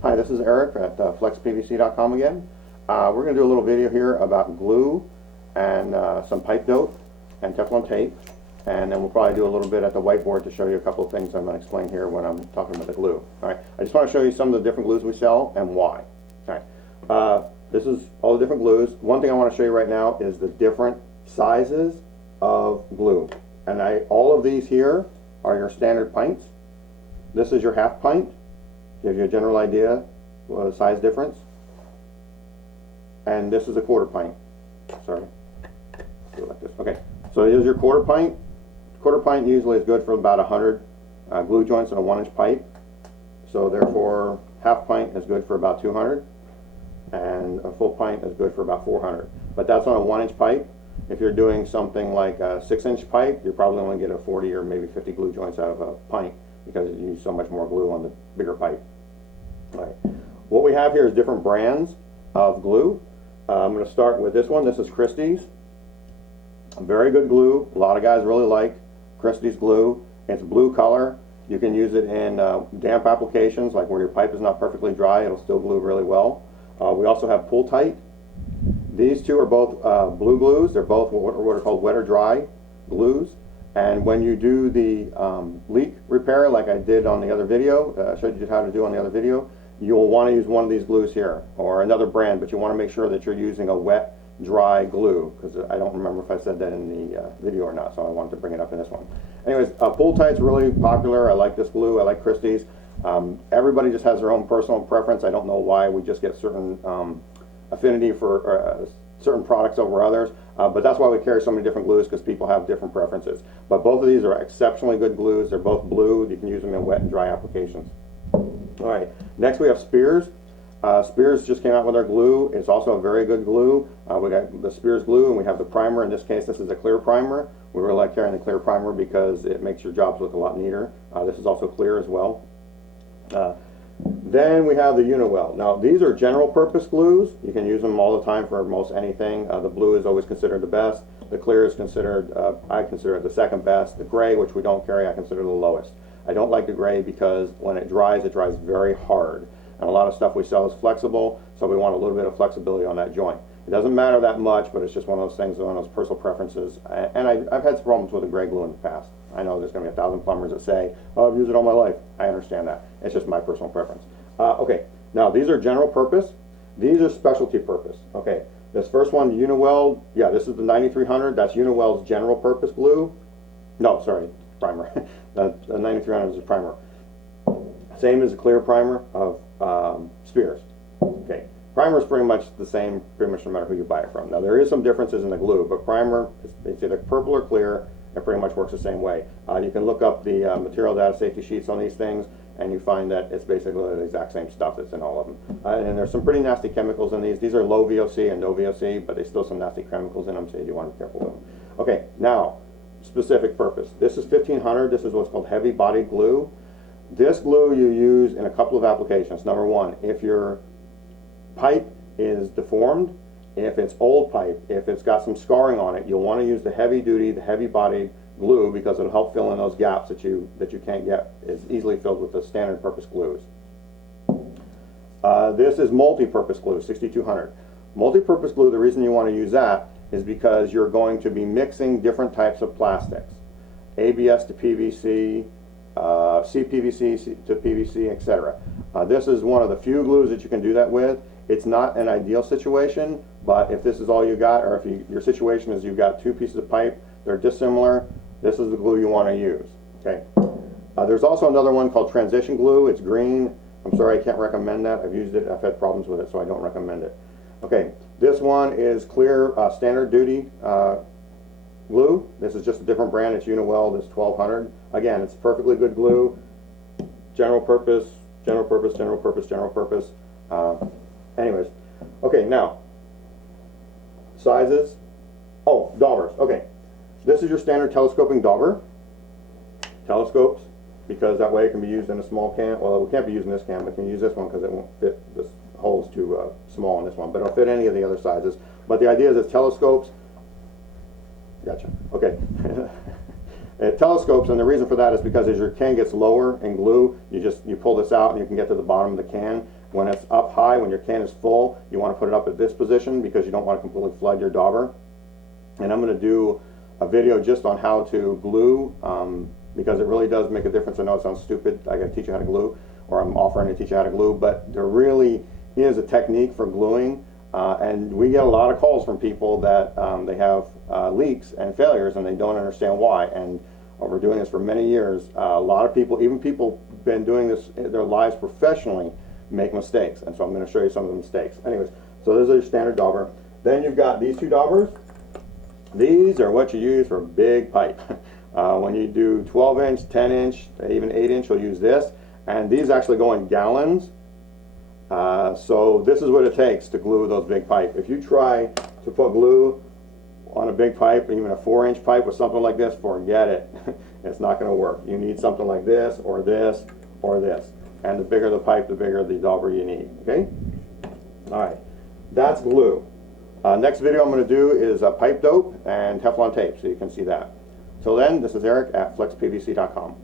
Hi, this is Eric at FlexPVC.com again. We're going to do a little video here about glue and some pipe dope and Teflon tape, and then we'll probably do a little bit at the whiteboard to show you a couple of things I'm going to explain here when I'm talking about the glue. All right, I just want to show you some of the different glues we sell and why. All right, this is all the different glues. One thing I want to show you right now is the different sizes of glue, and all of these here are your standard pints. This is your half pint. Gives you a general idea what a size difference. And this is a quarter pint. Sorry. Do it like this. Okay. So here's your quarter pint. Quarter pint usually is good for about 100 glue joints in a 1-inch pipe. So therefore, half pint is good for about 200, and a full pint is good for about 400. But that's on a 1-inch pipe. If you're doing something like a 6-inch pipe, you're probably only get a 40 or maybe 50 glue joints out of a pint, because you use so much more glue on the bigger pipe. All right. What we have here is different brands of glue. I'm going to start with this one. This is Christie's. A very good glue. A lot of guys really like Christie's glue. It's blue color. You can use it in damp applications, like where your pipe is not perfectly dry. It'll still glue really well. We also have Pull Tight. These two are both blue glues. They're both what are called wet or dry glues. And when you do the leak repair, like I did on the other video, showed you how to do on the other video, you'll want to use one of these glues here, or another brand, but you want to make sure that you're using a wet, dry glue, because I don't remember if I said that in the video or not, so I wanted to bring it up in this one. Anyways, Pull Tight's really popular. I like this glue. I like Christie's. Everybody just has their own personal preference. I don't know why we just get certain affinity for certain products over others, but that's why we carry so many different glues, because people have different preferences. But both of these are exceptionally good glues. They're both blue. You can use them in wet and dry applications. All right, next we have Spears. Spears just came out with their glue. It's also a very good glue. We got the Spears glue, and we have the primer. In this case, this is a clear primer. We really like carrying the clear primer because it makes your jobs look a lot neater. This is also clear as well. Then we have the Uniweld. Now, these are general purpose glues. You can use them all the time for most anything. The blue is always considered the best. The clear is considered, I consider it the second best. The gray, which we don't carry, I consider the lowest. I don't like the gray because when it dries very hard. And a lot of stuff we sell is flexible, so we want a little bit of flexibility on that joint. It doesn't matter that much, but it's just one of those things, one of those personal preferences. And I've had some problems with the gray glue in the past. I know there's going to be 1,000 plumbers that say, oh, I've used it all my life. I understand that. It's just my personal preference. Okay, now these are general purpose. These are specialty purpose. Okay, this first one, Uniweld, yeah, this is the 9300. That's Uniweld's general purpose glue. No, sorry, primer. The 9300 is a primer. Same as the clear primer of Spears. Okay, primer is pretty much the same, pretty much no matter who you buy it from. Now there is some differences in the glue, but primer, it's either purple or clear. It pretty much works the same way. You can look up the material data safety sheets on these things, and you find that it's basically the exact same stuff that's in all of them. And there's some pretty nasty chemicals in these. These are low VOC and no VOC, but there's still some nasty chemicals in them, so you do want to be careful with them. Okay, now, specific purpose. This is 1500. This is what's called heavy bodied glue. This glue you use in a couple of applications. Number one, if your pipe is deformed, if it's old pipe, if it's got some scarring on it, you'll want to use the heavy duty, the heavy bodied glue, because it'll help fill in those gaps that you can't get as easily filled with the standard purpose glues. This is multi-purpose glue, 6200. Multi-purpose glue, the reason you want to use that is because you're going to be mixing different types of plastics. ABS to PVC, CPVC to PVC, etc. This is one of the few glues that you can do that with. It's not an ideal situation, but if this is all you got, or if your situation is you've got two pieces of pipe, they're dissimilar, this is the glue you want to use. Okay. There's also another one called transition glue. It's green. I'm sorry, I can't recommend that. I've used it. I've had problems with it, so I don't recommend it. Okay. This one is clear standard duty glue. This is just a different brand. It's Uniweld. It's 1200. Again, it's perfectly good glue. General purpose, general purpose, general purpose, general purpose. Anyways, okay, now sizes. Oh, daubers. Okay, this is your standard telescoping dauber. Telescopes, because that way it can be used in a small can. Well, it can't be used in this can, but we can use this one because it won't fit. This hole is too small in this one, but it'll fit any of the other sizes. But the idea is it's telescopes. Gotcha. Okay. Telescopes, and the reason for that is because as your can gets lower in glue, you pull this out and you can get to the bottom of the can. When it's up high, when your can is full, you want to put it up at this position because you don't want to completely flood your dauber. And I'm going to do a video just on how to glue, because it really does make a difference. I know it sounds stupid, I got to teach you how to glue, or I'm offering to teach you how to glue, but there really is a technique for gluing, and we get a lot of calls from people that they have leaks and failures and they don't understand why. And we're doing this for many years. A lot of people, even people been doing this their lives professionally, make mistakes, and so I'm going to show you some of the mistakes. Anyways, so those are your standard dauber. Then you've got these two daubers. These are what you use for big pipe. When you do 12-inch, 10-inch, even 8-inch, you'll use this. And these actually go in gallons. So this is what it takes to glue those big pipe. If you try to put glue on a big pipe, even a 4-inch pipe with something like this, forget it. It's not going to work. You need something like this, or this, or this. And the bigger the pipe, the bigger the dauber you need. Okay? All right. That's glue. Next video I'm going to do is pipe dope and Teflon tape, so you can see that. Till then, this is Eric at FlexPVC.com.